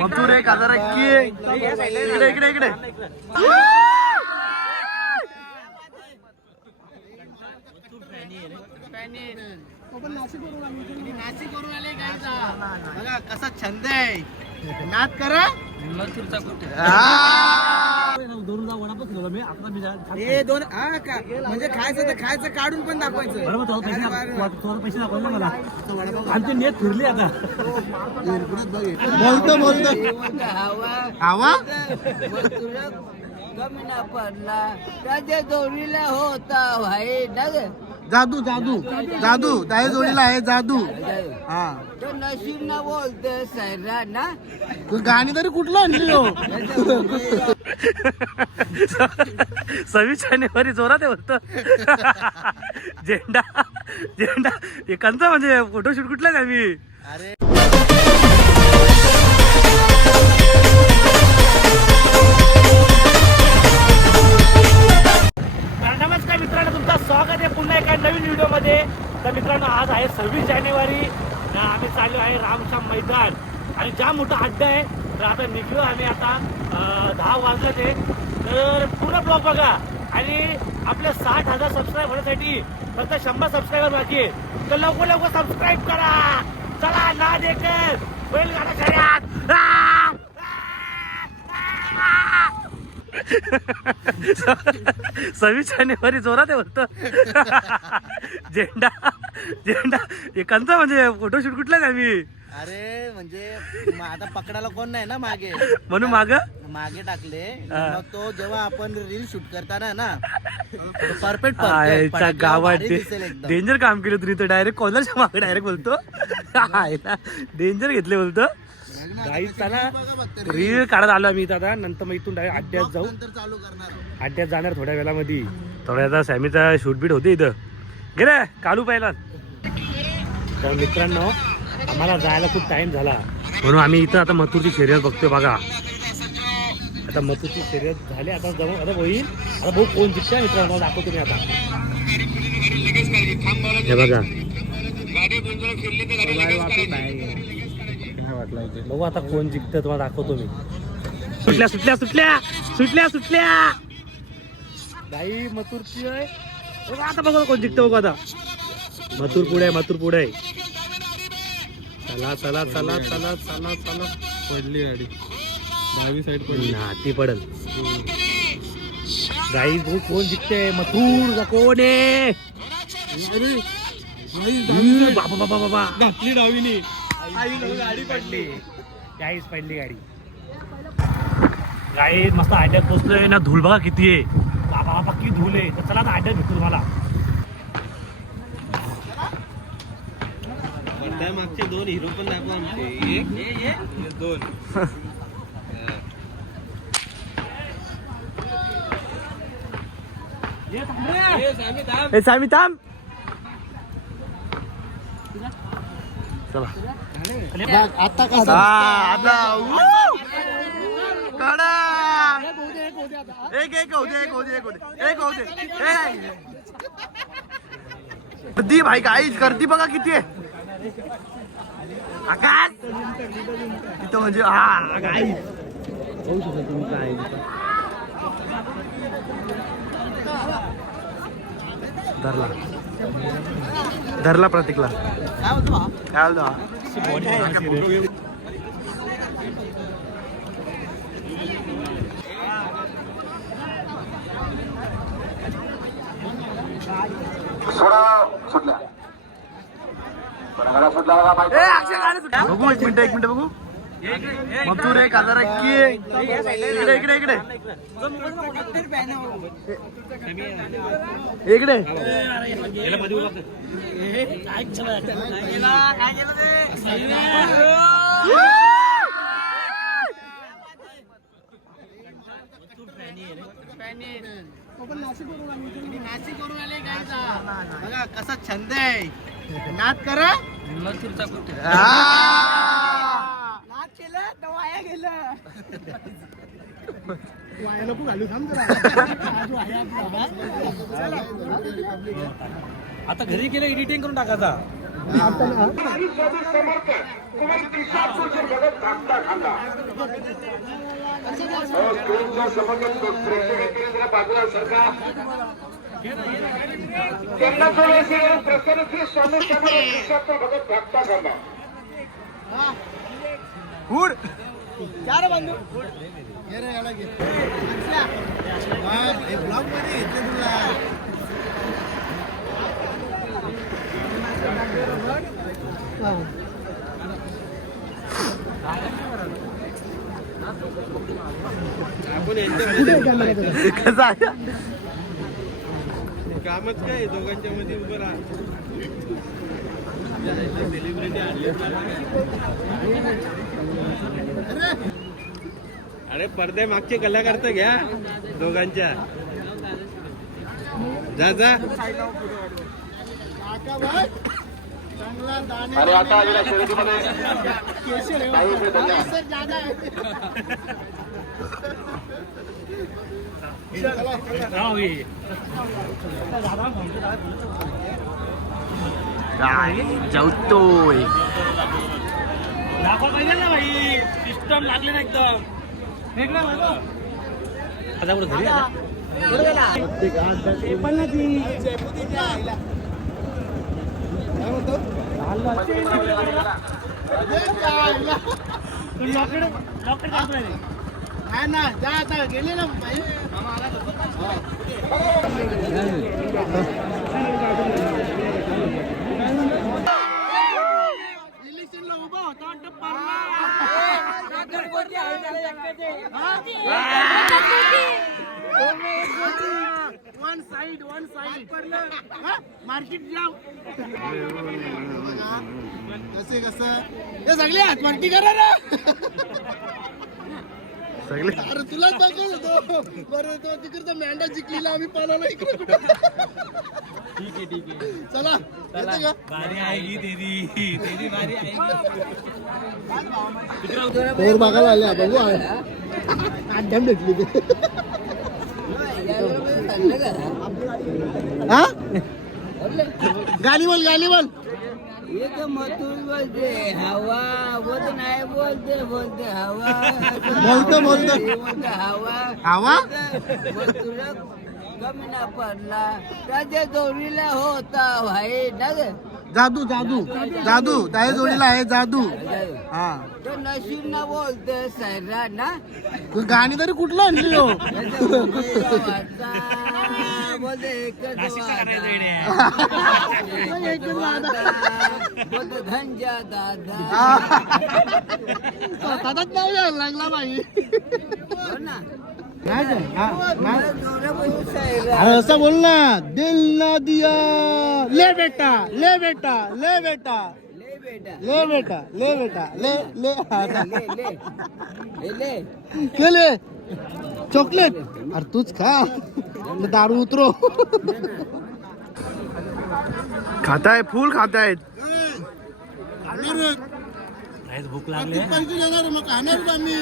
मथुर 1021 इकडे इकडे इकडे नाशिकवरून आले बघा कसा छंद आहे नाद करा दोन म्हणजे खायचं तर खायचं काढून पण दाखवायचं पैसे दाखवले मला आमचे नेट फिरले आता बोलतो हवा कमी ना पडला त्याच्या जोडीला होता भाई डग जादू जादू जादू त्या जोडीला आहे जादू हा तो नशीब ना बोलते सैरा ना गाणी तरी कुठलं आणली हो 26 जानेवारी जोरात आहे बोलतो झेंडा झेंडा एकांचा म्हणजे फोटोशूट कुठला का मी अरे नमस्कार मित्रांनो, तुमचं स्वागत आहे पुन्हा एका नवीन व्हिडिओमध्ये. तर मित्रांनो, आज आहे 26 जानेवारी. आम्ही चाललो आहे रामश्याम मैदान आणि जाम मोठा अड्डा आहे. तर आता निघलो आम्ही आता 10 वाजले ते. तर पूर्ण ब्लॉग बघा आणि आपल्या 60,000 सबस्क्राईब होण्यासाठी फक्त 100 सबस्क्रायबर बाकी आहे. तर लवकर लवकर सबस्क्राईब करा. चला ना देखत बैलगाडा शर्यत. 26 जानेवारी जोरात आहे बोलतो झेंडा झेंडा एकांचा म्हणजे फोटोशूट कुठला का मी अरे म्हणजे आता पकडायला कोण नाही ना मागे म्हणून मागे टाकले मग तो जेव्हा आपण रील शूट करताना ना परफेक्ट गावात डेंजर काम केलं तुम्ही तर डायरेक्ट कॉलरच्या मागे डायरेक्ट बोलतो डेंजर घेतले बोलतो गाईच त्याला रील काढत आलो आम्ही इथं आता. नंतर मग इथून डायरेक्ट अड्ड्यात जाऊ. अड्ड्यात जाणार थोड्या वेळामध्ये. थोड्या आता सॅमीचा शूट बीट होते इथं. गे रे काढू पहिला. तर मित्रांनो, आम्हाला जायला खूप टाइम झाला म्हणून आम्ही इथं आता मथुरची शर्यत बघतोय बघा. आता मथुरची शर्यत झाली. आता जाऊ आता होईल. आता भाऊ कोण जिंकतोय मित्रांनो दाखवतो मी आता. हे बघा बघू आता कोण जिंकतं तुम्हाला दाखवतो मी. सुटल्या सुटल्या सुटल्या सुटल्या सुटल्या गाई मथुरची आहे. आता बघा कोण जिंकतं बघू आता. मथुर पुढे आहे, मथुर पुढे आहे. चला चला चला चला चला चला. पडली गाडी 22 साईड पडली ना ती पडल. गाई भाऊ कोण जिंकते मथुर का कोण आहे. बाबा बाबा बाबा घातली डावीने गाडी पडली. गाईच पडली गाडी. गाई मस्त अड्ड्यात पोचलोय ना. धूल बघा किती आहे बाबा पक्की धूल आहे. तर चला आता अड्ड्यात भेटतो तुम्हाला. मागचे 2 हिरो पण दाखवा आमचे. एक 2 ए सामी थांब. चला आता गर्दी भाई गाईच गर्दी बघा किती आहे. आकाश तिथं म्हणजे हा गाई धरला धरला प्रतीकला. काय बोलतो बघू एक मिनिट बघू. मथुर 1021 इकडे इकडे इकडे इकडे नाशिकवरून आले बघा कसा छंद आहे नाद करा. नाद केलं तर वाया गेलं. वायाला खूप घालू थांब आता घरी गेलं एडिटिंग करून टाकायचा. समोर प्रेक्षकांनी जरा बाजूला सरका त्यांना थोडेसे प्रसन्नची समोर भगत धाकटा करणार चार बंधू ये रे याला घे ब्लॉग मध्ये येते तुला कामच काय दोघांच्या मध्ये उभं राहा सेलिब्रिटी आणले अरे पडदे मागचे कलाकार तर घ्या दोघांच्या जा जा अरे आता आलेल्या शर्यतीमध्ये काही जाऊतोय दाखवा पाहिजे ना भाई सिस्टम लागले ना एकदम आता कुठं घरी काय ना जा आता गेले ना इलेक्शनला उभा होता वन साइड मार्केट जाम कसे कसं हे सगळे आत्महत्या करा ना सगळे अरे तुलाच दाखवत होतो बरं तो तिकडचा मेंढा जिंकलेला आम्ही पालाला इकडे कुठे ठीक आहे चला येते का बारी आहे तेरी बारी आहे पोर बघायला आले बघू आड्याम भेटली ते हा गाली बोल ये तो मधुर बोलते हवा बोल नाही बोलते हवा बोलतो बोलते हवा तुला कमी ना पडला त्याच्या जोडीला होता भाई ना ग जादू त्या जोडीला आहे जादू हा तो नशीब ना बोलते सैरा ना तू गाणी तरी कुठलं आणली हो बोलते एकच बोलते घंजा दादा स्वतःच नाव घ्यायला लागला बाई हो ना अरे असं बोल ना दिल ना दिया ले बेटा ले बेटा ले बेटा ले ले बेटा बेटा ले बेटा ले ले ले केले चॉकलेट अरे तूच खा दारू उतरो खाताय फुल खातायत भूक लागली पैसे देणार मग खाणार का मी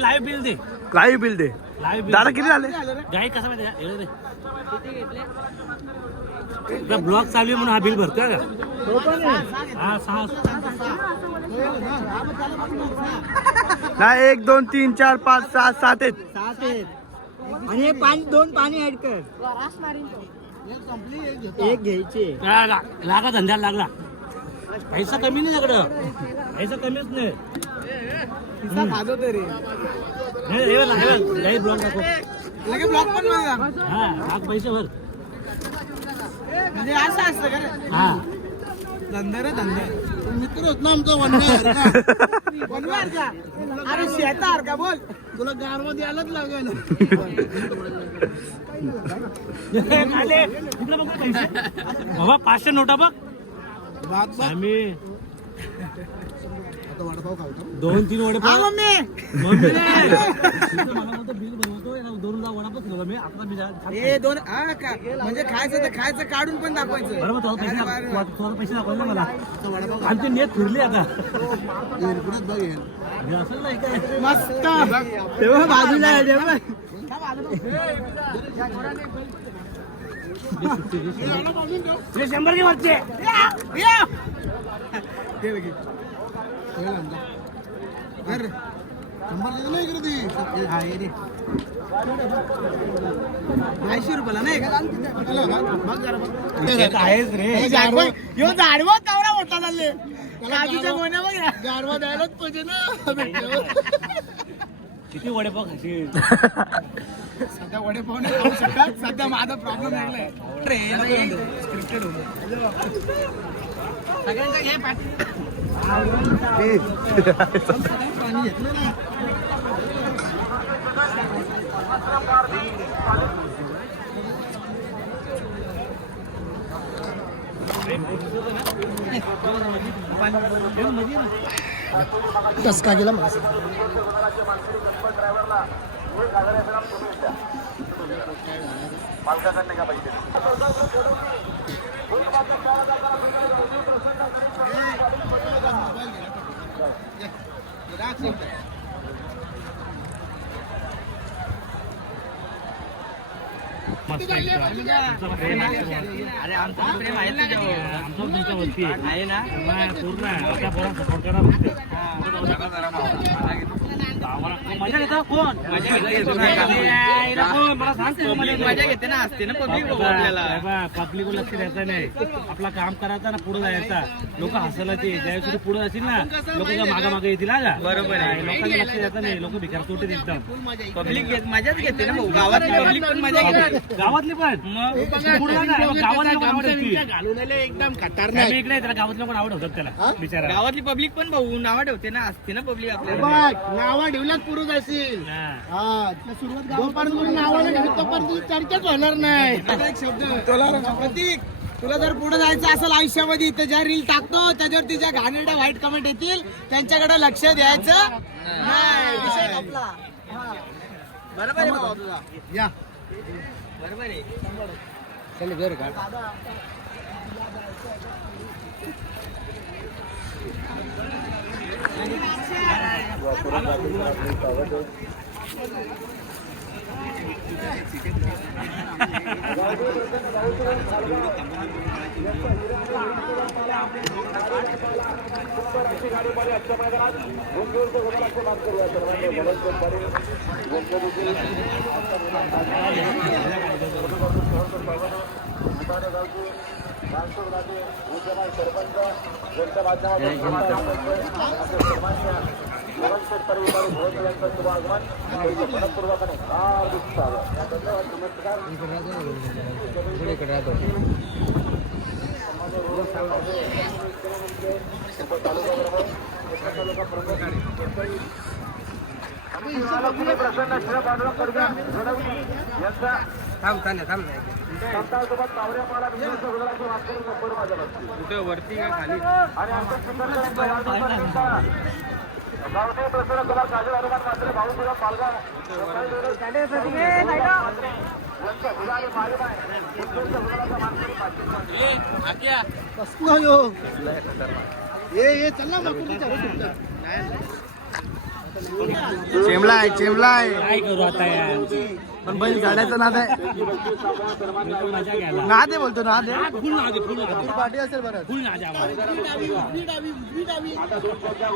लाईव्ह बिल दे दादा किती झाले गाई कसं माहिती का ब्लॉग चालू आहे म्हणून हा बिल भरतोय का हा 6 नाही 1 2 3 4 5 6 7 आहेत आणि दोन पाणी ऍड कर एक घ्यायचे लागा धंद्याला लागला पैसा कमी नाही सगळं पैसा कमीच नाही खातो तरी ब्लॉग दाखव लगे ब्लॉक पण बघा हा लाख पैसे भर म्हणजे असं असतं का रे हा धंदा रे धंदा मित्र होत ना आमचा वनवार का अरे शेतार का बोल तुला गारमध्ये यायलाच लागेल बाबा 500 नोटा बघ आम्ही वडापाव खावतो 2-3 वडे हा मम्मी बिल बनवतो 2 वडापाव खाल्ला मी आता मी ए दोन हा का म्हणजे खायचं तर खायचं काढून पण दाखवायचं बरोबर तुला पैसे दाखवले मला आमची नेट फिरली आता एअरपोर्टात बघेल हे असं नाही काय मस्त तेव्हा बाजूला हे 100 घे वरचे ₹80 नाही का? बघ जरा बघ. आहेच रे ह्यो झाडवा कावरा मोठा झाले काजूच्या गोण्या बघ ना. गारवा द्यायलाच पाहिजे ना भेटल्यावर. किती वडेपाव खाशील सध्या वडेपाव नाही खाऊ शकत. सध्या माझा प्रॉब्लेम लागलाय स्क्रिप्टेड होतं. सगळ्यांचा घे पाठी. पाणी घेतलं ना. टसका गेला मला. मस्त एकदम. तुमचं प्रेम आहे. अरे आमचं प्रेम आहे तुझ्यावर. आमचं तुमच्यावरती आहे ना पूर्ण आपल्या पोरांना सपोर्ट करा फक्त. मजा घेता कोण मजा घेतो ना. कोण मला सांग पब्लिक मजा घेते ना असते ना पब्लिक आपल्याला. पब्लिक लक्ष द्यायचं नाही. आपला काम करायचं ना पुढे जायचा. लोक हसायला ते ज्यावेळी पुढे जातील ना लोक मागा मागे येतील ना. बरोबर आहे. लोकांना लक्ष द्यायचं नाही. लोक भिकार तोटे एकदम. पब्लिक मजाच घेते ना भाऊ. गावातली पब्लिक पण मजा घेते. गावातली पण पुढे जा ना. गावातली पण आवड होती. घालून आले एकदम खटार आम्ही इकडे आहे, त्याला गावातल्या पण आवड होतात त्याला बिचारा. गावातली पब्लिक पण भाऊ नावा ठेवते ना असते ना पब्लिक आपल्याला. नावा ठेवल्यात पुरुष असेल. हा. जोपर्यंत कोणी नावाला ठेवत तोपर्यंत चर्चाच होणार नाही. एक शब्द प्रतीक, तुला जर पुढे जायचं असेल आयुष्यामध्ये तर ज्या रील टाकतो त्याच्यावरती ज्या घाणेरड्या वाईट कमेंट येतील त्यांच्याकडे लक्ष द्यायचं नाही. विषय आपला. बरोबर आहे भाऊ तुझा. या बरोबर आहे. चल घर का. प्रसन्न श्री पांडुरंग करगा घडवली यांचा कुठे वरती का खाली. आणि आमच्या शिखरच्या गावठी प्रसन्न कुमार काजल हनुमान मात्र भाऊपुरा पालगाव यांच्या मुलाने मालेबाई उत्तरच्या मुलाचा मानकरी ये चल ना बापू. चेमलाय काय करू आता यार. पण बैल गाड्याचा नाद आहे. मजा घ्यायला नाद आहे बोलतो नाद आहे. फुल नाद आहे, फुल पाठी असेल बरं. फुल नाद आहे आम्हाला.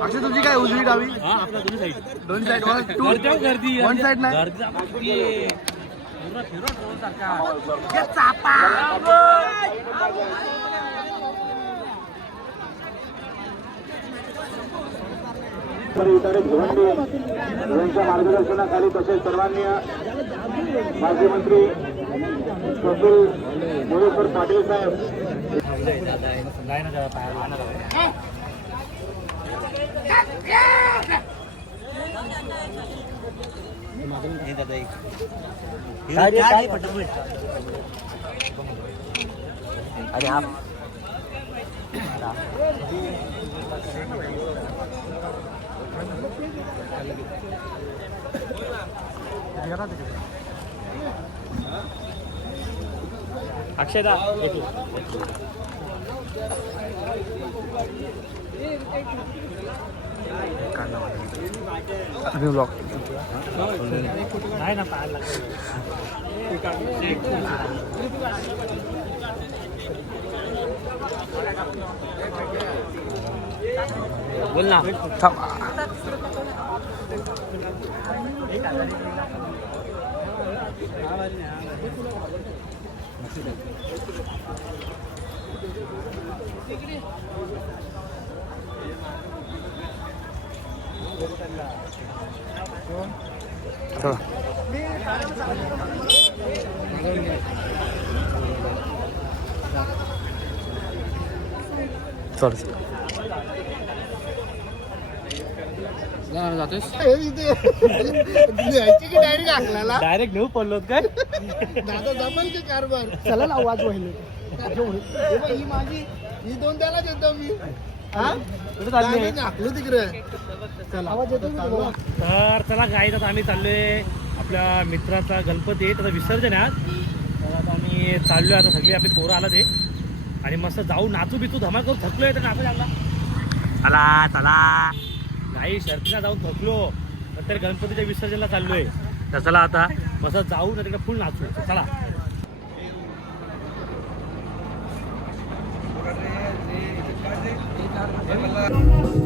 अक्षय तुझी काय उजवी डावी हा आपला दोन्ही साईड. दोन साईड गर्दी गर्दी वन साईड नाही. गर्दी गर्दी आहे. पूर्ण फिरत रोड सारखा. भिवंडी यांच्या मार्गदर्शनाखाली तसेच सर्वांनी माजी मंत्री प्रफुल्ल मोरेश्वर पाटील साहेब नाही ना जरा पायाला. काय पटकन अरे हा अक्षयदा नाही ना पाहायला बोल ना. लिहायची की डायरेक्ट आपल्याला डायरेक्ट नेऊ पडलो काय दादा जमल की कारभार चला ना आवाज व्हायला ही माझी ही दोन त्याला देतो मी हाकलो तिकडे चला आवाज येतो तर चला गाईत आता आम्ही चाललोय आपल्या मित्राचा गणपती आहे त्याचं विसर्जन आहे आज. तर आता आम्ही चाललोय आता सगळी आपली पोरं आला ते आणि मस्त जाऊ नाचू बिचू धमाल करू थकलोय तर नाचू लागला चला चला नाही शर्तीला जाऊन थकलो नंतर गणपतीच्या विसर्जनला चाललोय तर चला आता मस्त जाऊ ना तिकडे फुल नाचू चला. चला